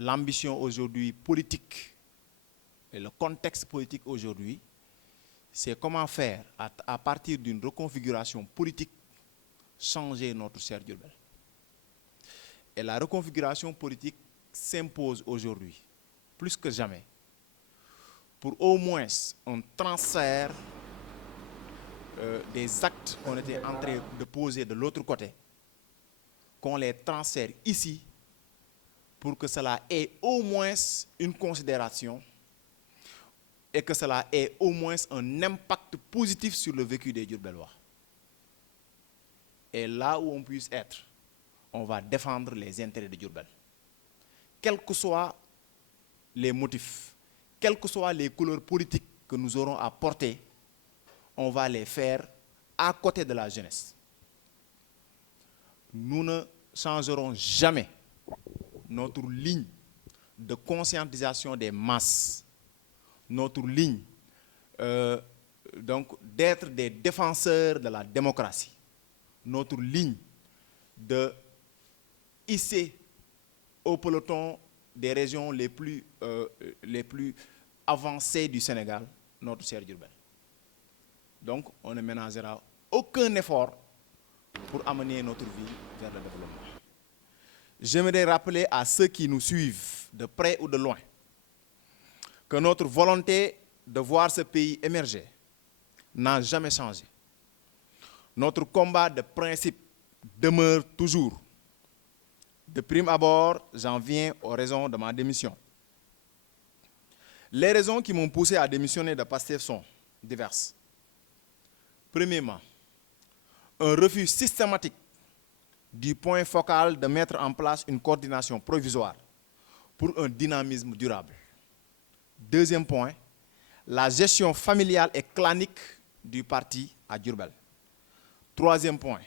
l'ambition aujourd'hui politique et le contexte politique aujourd'hui, c'est comment faire, à partir d'une reconfiguration politique, changer notre cher Diourbel. Et la reconfiguration politique s'impose aujourd'hui, plus que jamais, pour au moins un transfert des actes qu'on était en train de poser de l'autre côté, qu'on les transfère ici, pour que cela ait au moins une considération et que cela ait au moins un impact positif sur le vécu des Diourbellois. Et là où on puisse être, on va défendre les intérêts de Diourbel. Quels que soient les motifs, quelles que soient les couleurs politiques que nous aurons à porter, on va les faire à côté de la jeunesse. Nous ne changerons jamais notre ligne de conscientisation des masses, notre ligne donc d'être des défenseurs de la démocratie, notre ligne de hisser au peloton des régions les plus avancées du Sénégal, notre cher Diourbel. Donc, on ne ménagera aucun effort pour amener notre vie vers le développement. J'aimerais rappeler à ceux qui nous suivent, de près ou de loin, que notre volonté de voir ce pays émerger n'a jamais changé. Notre combat de principe demeure toujours. De prime abord, j'en viens aux raisons de ma démission. Les raisons qui m'ont poussé à démissionner de PASTEF sont diverses. Premièrement, un refus systématique du point focal de mettre en place une coordination provisoire pour un dynamisme durable. Deuxième point, la gestion familiale et clanique du parti à Diourbel. Troisième point,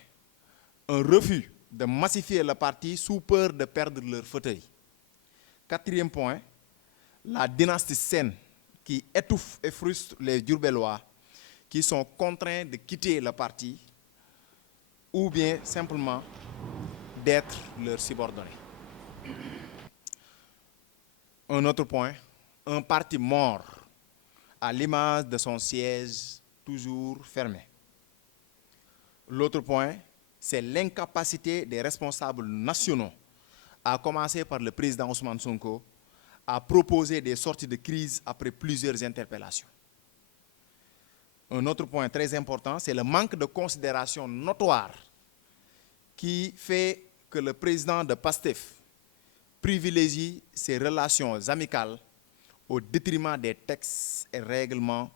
un refus de massifier le parti sous peur de perdre leur fauteuil. Quatrième point, la dynastie saine qui étouffe et frustre les Diourbellois qui sont contraints de quitter le parti ou bien simplement d'être leurs subordonnés. Un autre point, un parti mort à l'image de son siège toujours fermé. L'autre point, c'est l'incapacité des responsables nationaux, à commencer par le président Ousmane Sonko, à proposer des sorties de crise après plusieurs interpellations. Un autre point très important, c'est le manque de considération notoire qui fait que le président de PASTEF privilégie ses relations amicales au détriment des textes et règlements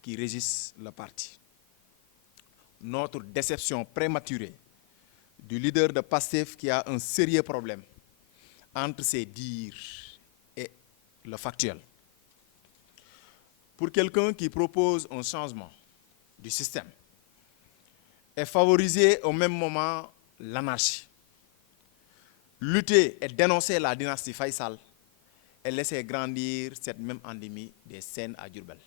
qui régissent le parti. Notre déception prématurée du leader de PASTEF qui a un sérieux problème entre ses dires et le factuel. Pour quelqu'un qui propose un changement du système et favoriser au même moment l'anarchie, lutter et dénoncer la dynastie Faïsal et laisser grandir cette même endémie des scènes à Diourbel.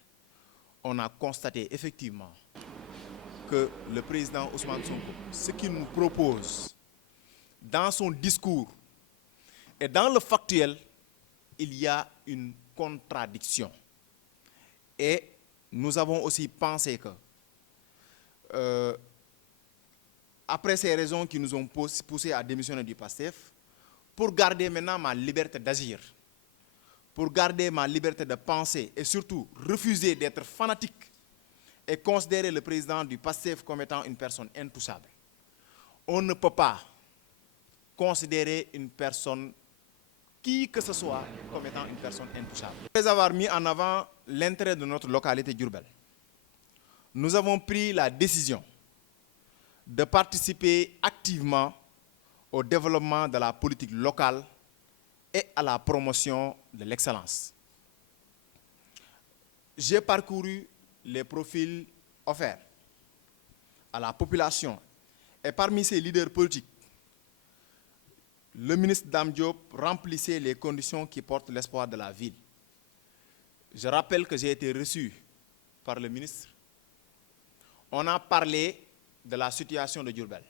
On a constaté effectivement que le président Ousmane Sonko, ce qu'il nous propose dans son discours et dans le factuel, il y a une contradiction. Et nous avons aussi pensé que, après ces raisons qui nous ont poussé à démissionner du PASTEF, pour garder maintenant ma liberté d'agir, pour garder ma liberté de penser et surtout refuser d'être fanatique et considérer le président du PASTEF comme étant une personne intouchable. On ne peut pas considérer une personne, qui que ce soit, comme étant une personne intouchable. Après avoir mis en avant l'intérêt de notre localité Diourbel, nous avons pris la décision de participer activement au développement de la politique locale et à la promotion de l'excellence. J'ai parcouru les profils offerts à la population et parmi ces leaders politiques, le ministre Dame Diop remplissait les conditions qui portent l'espoir de la ville. Je rappelle que j'ai été reçu par le ministre. On a parlé de la situation de Diourbel.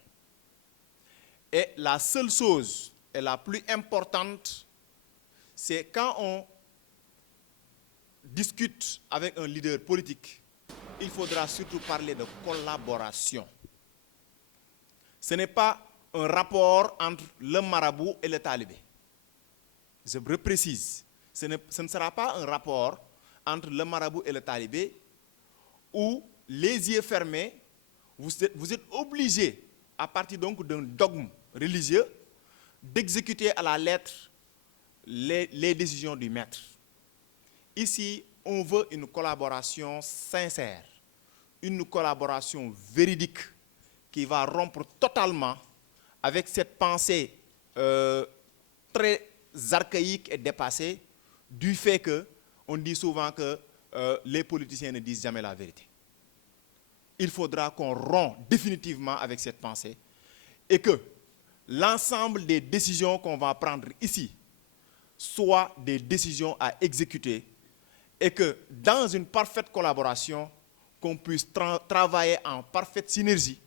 Et la seule chose et la plus importante, c'est quand on discute avec un leader politique, il faudra surtout parler de collaboration. Ce n'est pas un rapport entre le marabout et le talibé. Je reprécise, ce ne sera pas un rapport entre le marabout et le talibé où les yeux fermés, vous êtes obligé, à partir donc d'un dogme religieux, d'exécuter à la lettre les décisions du maître. Ici, on veut une collaboration sincère, une collaboration véridique qui va rompre totalement avec cette pensée très archaïque et dépassée du fait qu'on dit souvent que les politiciens ne disent jamais la vérité. Il faudra qu'on rompe définitivement avec cette pensée et que l'ensemble des décisions qu'on va prendre ici soient des décisions à exécuter et que dans une parfaite collaboration, qu'on puisse travailler en parfaite synergie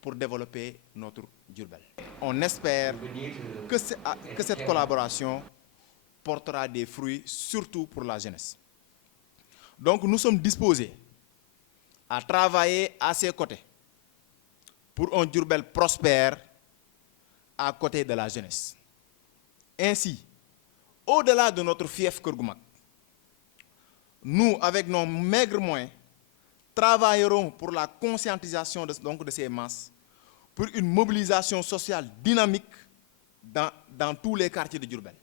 pour développer notre Diourbel. On espère que cette collaboration portera des fruits, surtout pour la jeunesse. Donc nous sommes disposés à travailler à ses côtés pour un Diourbel prospère à côté de la jeunesse. Ainsi, au-delà de notre fief Keur Goumak, nous, avec nos maigres moyens, travaillerons pour la conscientisation de ces masses, pour une mobilisation sociale dynamique dans tous les quartiers de Diourbel.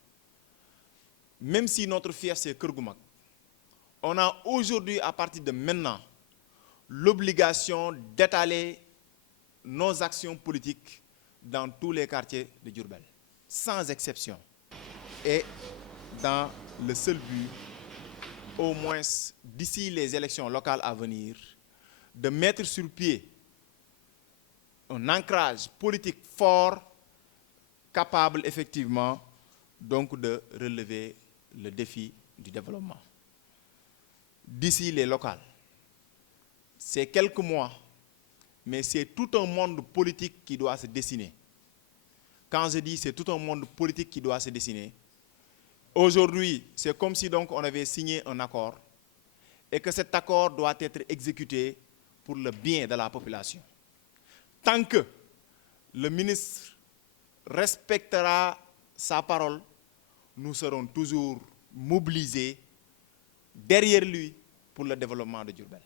Même si notre fief c'est Keur Goumak, on a aujourd'hui, à partir de maintenant, l'obligation d'étaler nos actions politiques dans tous les quartiers de Diourbel, sans exception. Et dans le seul but, au moins d'ici les élections locales à venir, de mettre sur pied un ancrage politique fort, capable effectivement donc de relever le défi du développement. D'ici les locales, c'est quelques mois, mais c'est tout un monde politique qui doit se dessiner. Quand je dis c'est tout un monde politique qui doit se dessiner, aujourd'hui, c'est comme si donc on avait signé un accord et que cet accord doit être exécuté pour le bien de la population. Tant que le ministre respectera sa parole, nous serons toujours mobilisés derrière lui pour le développement de Diourbel.